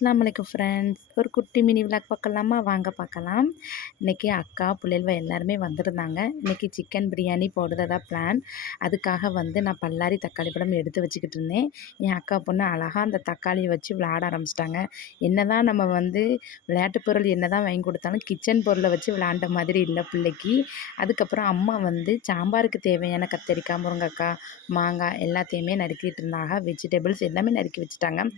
அஸ்ஸலாமு அலைக்கும் ஃப்ரெண்ட்ஸ். ஒரு குட்டி மினி விலாக் பார்க்கலாமா? வாங்க பார்க்கலாம். இன்றைக்கி அக்கா பிள்ளைகள் எல்லாருமே வந்திருந்தாங்க. இன்றைக்கி சிக்கன் பிரியாணி போடுறதா பிளான். அதுக்காக நான் பல்லாரி தக்காளி பழம் எடுத்து வச்சுக்கிட்டு இருந்தேன். என் அக்கா பொண்ணு அழகாக அந்த தக்காளியை வச்சு விளையாட ஆரம்பிச்சிட்டாங்க. என்ன தான் நம்ம விளையாட்டு பொருள் என்ன தான் வாங்கி கொடுத்தாலும் கிச்சன் பொருளை வச்சு விளையாண்ட மாதிரி இல்லை பிள்ளைக்கு. அதுக்கப்புறம் அம்மா சாம்பாருக்கு தேவையான கத்திரிக்காய், முருங்கைக்காய், மாங்காய் எல்லாத்தையுமே நறுக்கிட்டு இருந்தாங்க. வெஜிடபிள்ஸ் எல்லாமே நறுக்கி வச்சுட்டாங்க.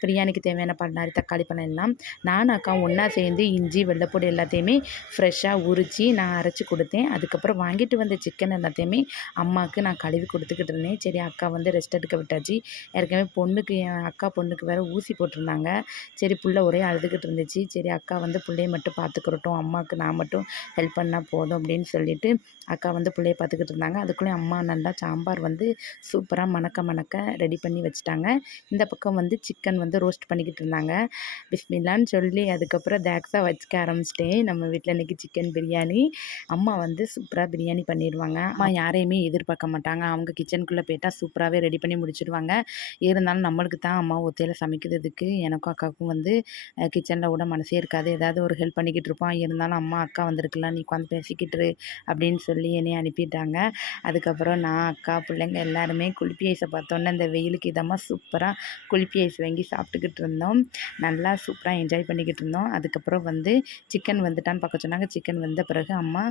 பிரியாணிக்கு தேவையான பல்லாரி தக்காளி பழம் எல்லாம் நானும் அக்காவும் ஒன்றா சேர்ந்து இஞ்சி வெள்ளைப்பூடி எல்லாத்தையுமே ஃப்ரெஷ்ஷாக உரித்து நான் அரைச்சி கொடுத்தேன். அதுக்கப்புறம் வாங்கிட்டு வந்த சிக்கன் எல்லாத்தையுமே அம்மாவுக்கு நான் கழுவி கொடுத்துக்கிட்டு இருந்தேன். சரி, அக்கா ரெஸ்ட் எடுக்க விட்டாச்சு. ஏற்கனவே என் அக்கா பொண்ணுக்கு வேறு ஊசி போட்டிருந்தாங்க. சரி, புள்ள ஒரே அழுதுகிட்டு இருந்துச்சு. சரி, அக்கா பிள்ளைய மட்டும் பார்த்துக்கிறட்டும், அம்மாவுக்கு நான் மட்டும் ஹெல்ப் பண்ணால் போதும் அப்படின்னு சொல்லிட்டு அக்கா பிள்ளைய பார்த்துக்கிட்டு இருந்தாங்க. அதுக்குள்ளேயும் அம்மா நல்லா சாம்பார் சூப்பராக மணக்க ரெடி பண்ணி வச்சுட்டாங்க. இந்த பக்கம் சிக்கன் ரோஸ்ட் பண்ணிக்கிட்டு இருந்தாங்க. பிஸ்மில்லான்னு சொல்லி அதுக்கப்புறம் தேக்ஸா வச்சுக்க ஆரம்பிச்சிட்டேன். நம்ம வீட்டில் இன்றைக்கி சிக்கன் பிரியாணி. அம்மா சூப்பராக பிரியாணி பண்ணிடுவாங்க. அம்மா யாரையுமே எதிர்பார்க்க மாட்டாங்க. அவங்க கிச்சனுக்குள்ளே போயிட்டால் சூப்பராகவே ரெடி பண்ணி முடிச்சிடுவாங்க. இருந்தாலும் நம்மளுக்கு தான் அம்மா ஒத்தையில் சமைக்கிறதுக்கு எனக்கும் அக்காவுக்கும் கிச்சனில் கூட மனசே இருக்காது. ஏதாவது ஒரு ஹெல்ப் பண்ணிக்கிட்டு இருப்போம். இருந்தாலும் அம்மா அக்கா வந்திருக்கலாம், நீ உட்காந்து பேசிக்கிட்டு அப்படின்னு சொல்லி என்னை அனுப்பிட்டாங்க. அதுக்கப்புறம் நான் அக்கா பிள்ளைங்க எல்லாருமே குல்ஃபி ஐஸை பார்த்தோன்னே இந்த வெயிலுக்கு இதமாக சூப்பராக குல்ஃபி ஐஸ் வாங்கி சாப்பிட்டுக்கிட்டு இருந்தோம். நல்லா சூப்பராக என்ஜாய் பண்ணிக்கிட்டு இருந்தோம். அதுக்கப்புறம் சிக்கன் வந்துட்டான்னு பார்க்க சொன்னாங்க. சிக்கன் வந்த பிறகு அம்மா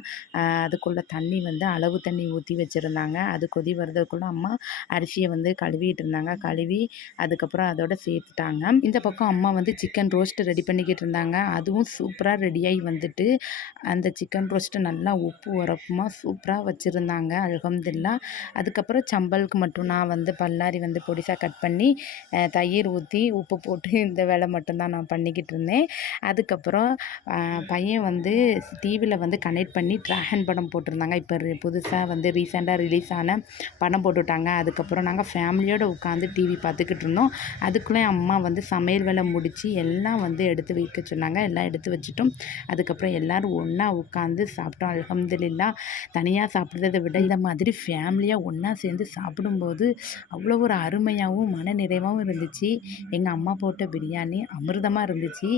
அதுக்குள்ளே தண்ணி அளவு தண்ணி ஊற்றி வச்சுருந்தாங்க. அது கொதி வர்றதுக்குள்ளே அம்மா அரிசியை கழுவிட்டு இருந்தாங்க. கழுவி அதுக்கப்புறம் அதோட சேர்த்துட்டாங்க. இந்த பக்கம் அம்மா சிக்கன் ரோஸ்ட்டு ரெடி பண்ணிக்கிட்டு இருந்தாங்க. அதுவும் சூப்பராக ரெடியாகி அந்த சிக்கன் ரோஸ்ட்டு நல்லா உப்பு உரப்புமா சூப்பராக வச்சுருந்தாங்க. அல்ஹம்துலில்லாஹ். அதுக்கப்புறம் சம்பலுக்கு மட்டும் நான் பல்லாரி பொடிசாக கட் பண்ணி தயிர் ஊற்றி உப்பு போட்டு இந்த வேலை மட்டும்தான் நான் பண்ணிக்கிட்டு இருந்தேன். அதுக்கப்புறம் பையன் டிவியில் கனெக்ட் பண்ணி ட்ராகன் படம் போட்டிருந்தாங்க. இப்போ புதுசாக ரீசெண்டாக ரிலீஸ் ஆன படம் போட்டுவிட்டாங்க. அதுக்கப்புறம் நாங்கள் ஃபேமிலியோடு உட்காந்து டிவி பார்த்துக்கிட்டு இருந்தோம். அதுக்குள்ளே அம்மா சமையல் வேலை முடித்து எல்லாம் எடுத்து வைக்க சொன்னாங்க. எல்லாம் எடுத்து வச்சுட்டோம். அதுக்கப்புறம் எல்லோரும் ஒன்றா உட்காந்து சாப்பிட்டோம். அல்ஹம்துலில்லாஹ். தனியாக சாப்பிட்றதை விட இந்த மாதிரி ஃபேமிலியாக ஒன்றா சேர்ந்து சாப்பிடும்போது அவ்வளோ ஒரு அருமையாகவும் மன நிறைவாகவும் இருந்துச்சு. எங்கள் அம்மா போட்ட பிரியாணி அமிர்தமாக இருந்துச்சு.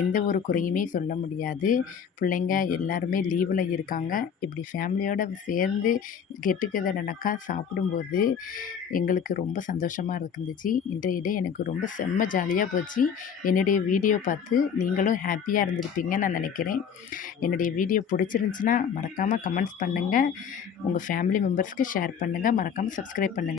எந்த ஒரு குறையுமே சொல்ல முடியாது. பிள்ளைங்க எல்லாருமே லீவில் இருக்காங்க. இப்படி ஃபேமிலியோடு சேர்ந்து கெட்டுக்கதனக்கா சாப்பிடும்போது எங்களுக்கு ரொம்ப சந்தோஷமாக இருந்துச்சு. இன்றைய டே எனக்கு ரொம்ப செம்ம ஜாலியாக போச்சு. என்னுடைய வீடியோ பார்த்து நீங்களும் ஹாப்பியாக இருந்திருப்பீங்கன்னு நான் நினைக்கிறேன். என்னுடைய வீடியோ பிடிச்சிருந்துச்சின்னா மறக்காமல் கமெண்ட்ஸ் பண்ணுங்கள். உங்கள் ஃபேமிலி மெம்பர்ஸ்க்கு ஷேர் பண்ணுங்கள். மறக்காமல் சப்ஸ்கிரைப் பண்ணுங்கள்.